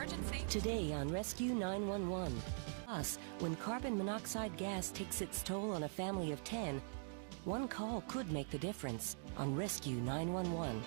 emergency. Today on Rescue 911. Plus, when carbon monoxide gas takes its toll on a family of 10, one call could make the difference on Rescue 911.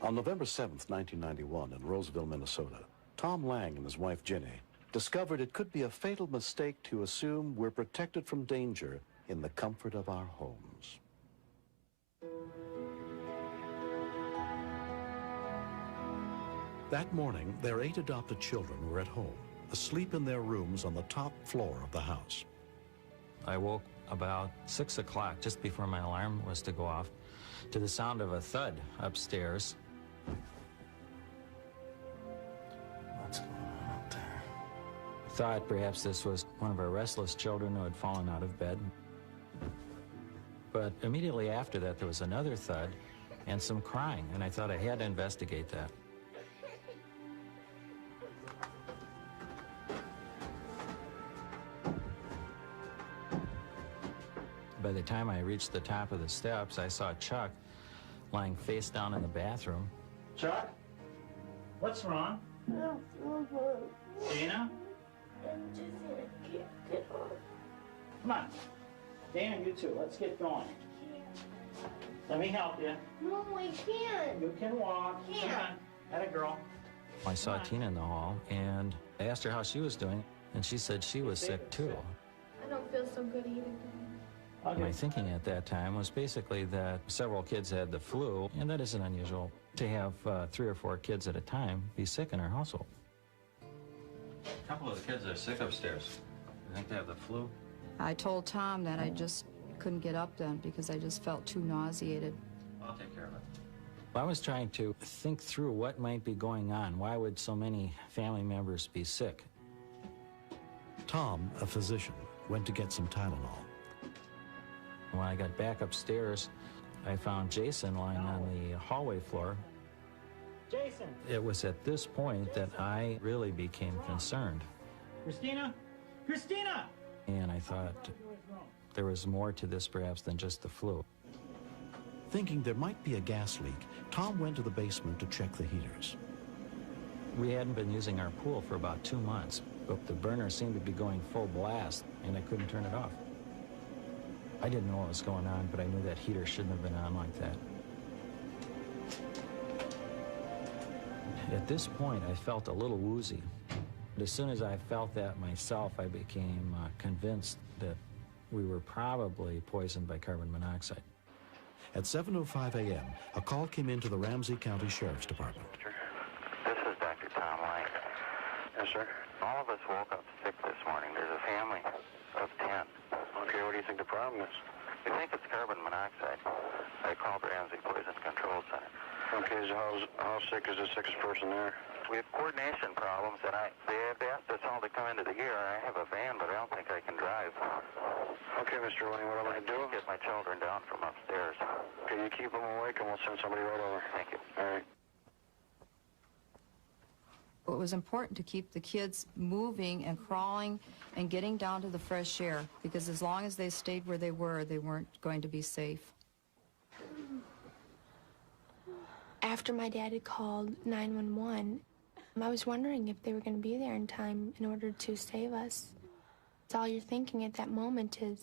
On November 7th, 1991, in Roseville, Minnesota, Tom Lang and his wife Ginny discovered it could be a fatal mistake to assume we're protected from danger in the comfort of our homes. That morning, their 8 adopted children were at home, asleep in their rooms on the top floor of the house. I woke about 6 o'clock, just before my alarm was to go off, to the sound of a thud upstairs. What's going on out there? Thought perhaps this was one of our restless children who had fallen out of bed. But immediately after that, there was another thud and some crying, and I thought I had to investigate that. By the time I reached the top of the steps, I saw Chuck lying face down in the bathroom. Chuck? What's wrong? Dana? I'm just gonna get on. Come on. Dana, you two, let's get going. Let me help you. No, I can't. You can walk. Can't. Come on. Atta girl. I saw Tina in the hall, and I asked her how she was doing, and she said she was sick too. I don't feel so good either. Okay. My thinking at that time was basically that several kids had the flu, and that isn't unusual to have 3 or 4 kids at a time be sick in our household. A couple of the kids are sick upstairs. You think they have the flu? I told Tom that I just couldn't get up then because I just felt too nauseated. I'll take care of it. I was trying to think through what might be going on. Why would so many family members be sick? Tom, a physician, went to get some Tylenol. When I got back upstairs, I found Jason lying on the hallway floor. Jason! It was at this point that I really became concerned. Christina? Christina! And I thought there was more to this perhaps than just the flu. Thinking there might be a gas leak, Tom went to the basement to check the heaters. We hadn't been using our pool for about 2 months, but the burner seemed to be going full blast, and I couldn't turn it off. I didn't know what was going on, but I knew that heater shouldn't have been on like that. At this point, I felt a little woozy. But as soon as I felt that myself, I became convinced that we were probably poisoned by carbon monoxide. At 7:05 a.m., a call came into the Ramsey County Sheriff's Department. This is Dr. Tom Lang. Yes, sir. All of us woke up sick this morning. There's a family of 10. Okay, what do you think the problem is? We think it's carbon monoxide. I called Ramsey Poison Control Center. Okay, so how sick is the sickest person there? We have coordination problems, and they have asked us all to come into the gear. I have a van, but I don't think I can drive. Okay, Mr. Lang, what I'm going to do? Get my children down from upstairs. Okay, you keep them awake, and we'll send somebody right over. Thank you. All right. It was important to keep the kids moving and crawling and getting down to the fresh air, because as long as they stayed where they weren't going to be safe. After my dad had called 911, I was wondering if they were going to be there in time in order to save us. It's all you're thinking at that moment is,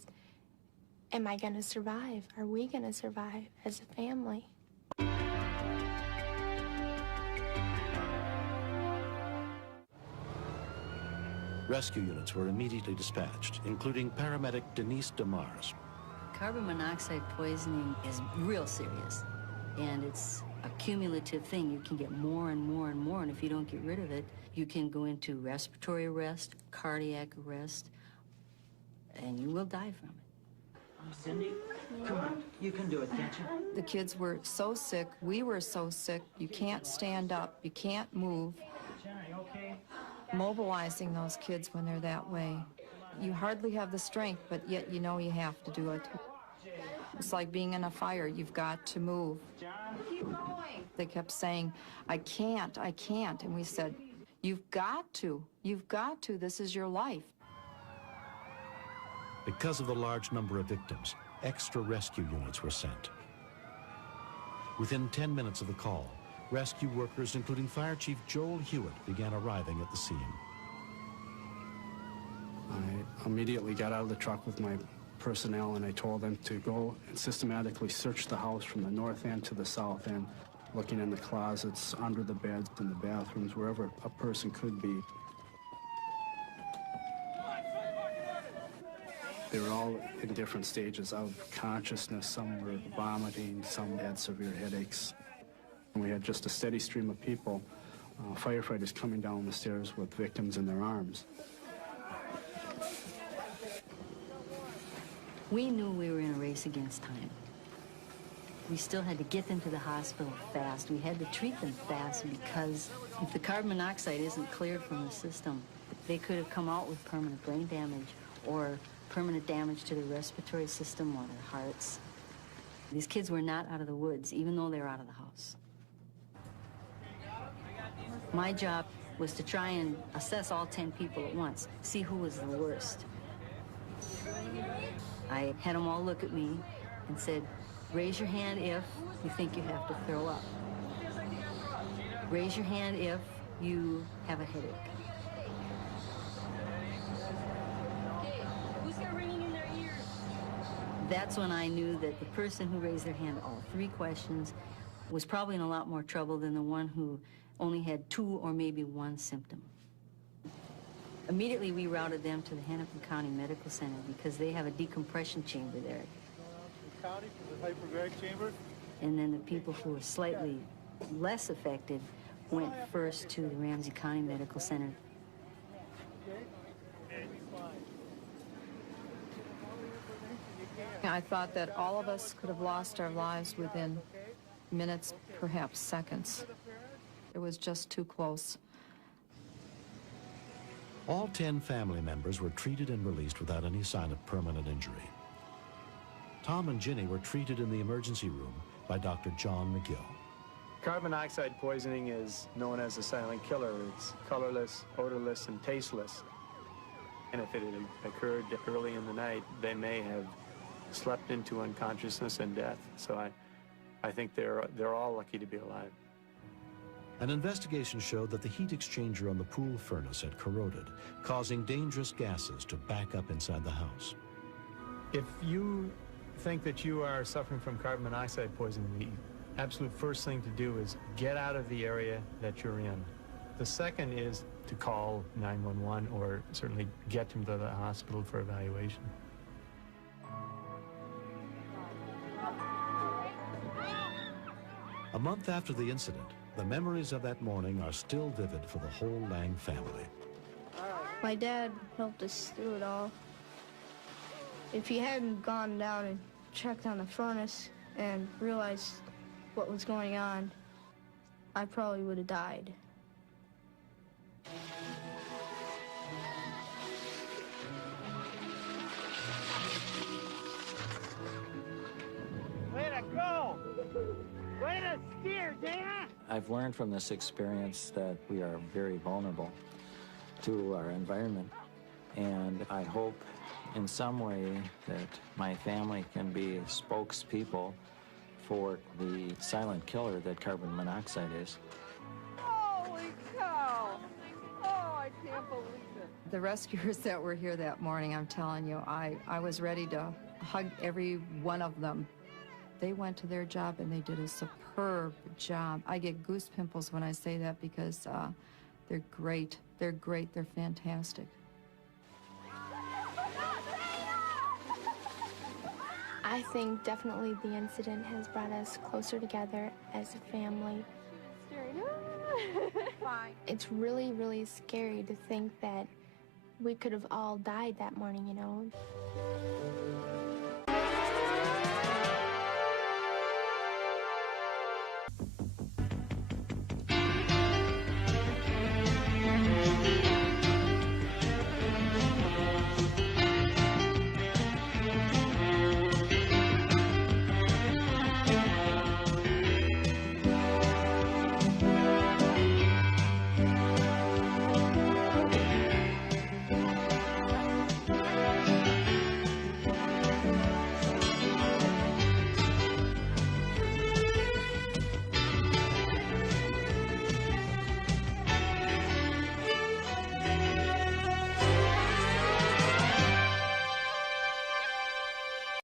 am I going to survive? Are we going to survive as a family? Rescue units were immediately dispatched, including paramedic Denise DeMars. Carbon monoxide poisoning is real serious, and it's a cumulative thing. You can get more and more and more, and if you don't get rid of it, you can go into respiratory arrest, cardiac arrest, and you will die from it. Cindy, come on. You can do it, can't you? The kids were so sick, we were so sick, you can't stand up, you can't move. Jenna, you okay? Mobilizing those kids when they're that way You hardly have the strength, but yet you know you have to do it. It's like being in a fire. You've got to move. Keep going. They kept saying, I can't. And we said, you've got to. You've got to. This is your life. Because of the large number of victims, extra rescue units were sent. Within 10 minutes of the call, rescue workers, including Fire Chief Joel Hewitt, began arriving at the scene. I immediately got out of the truck with my personnel and I told them to go and systematically search the house from the north end to the south end, looking in the closets, under the beds, in the bathrooms, wherever a person could be. They were all in different stages of consciousness. Some were vomiting, some had severe headaches. And we had just a steady stream of people, firefighters coming down the stairs with victims in their arms. We knew we were in a race against time. We still had to get them to the hospital fast. We had to treat them fast because if the carbon monoxide isn't cleared from the system, they could have come out with permanent brain damage or permanent damage to their respiratory system or their hearts. These kids were not out of the woods, even though they were out of the house. My job was to try and assess all 10 people at once, see who was the worst. I had them all look at me and said, raise your hand if you think you have to throw up. Raise your hand if you have a headache. Who's got ringing in their ears? That's when I knew that the person who raised their hand all 3 questions was probably in a lot more trouble than the one who only had 2 or maybe 1 symptom. Immediately, we routed them to the Hennepin County Medical Center because they have a decompression chamber there. County for the hyperbaric chamber. And then the people who were slightly less affected went first to the Ramsey County Medical Center. I thought that all of us could have lost our lives within minutes, perhaps seconds. It was just too close. All 10 family members were treated and released without any sign of permanent injury. Tom and Ginny were treated in the emergency room by Dr. John McGill. Carbon monoxide poisoning is known as a silent killer. It's colorless, odorless, and tasteless. And if it had occurred early in the night, they may have slept into unconsciousness and death. So I think they're all lucky to be alive. An investigation showed that the heat exchanger on the pool furnace had corroded, causing dangerous gases to back up inside the house. If you think that you are suffering from carbon monoxide poisoning, the absolute first thing to do is get out of the area that you're in. The second is to call 911 or certainly get them to the hospital for evaluation. A month after the incident, the memories of that morning are still vivid for the whole Lang family. My dad helped us through it all. If he hadn't gone down and checked on the furnace and realized what was going on, I probably would have died. Way to go! Way to steer, Dana! I've learned from this experience that we are very vulnerable to our environment, and I hope in some way that my family can be spokespeople for the silent killer that carbon monoxide is. Holy cow! Oh, I can't believe it. The rescuers that were here that morning, I'm telling you, I was ready to hug every one of them. They went to their job and they did a superb job. I get goose pimples when I say that because they're great. They're great. They're fantastic. I think definitely the incident has brought us closer together as a family. It's really, really scary to think that we could have all died that morning, you know.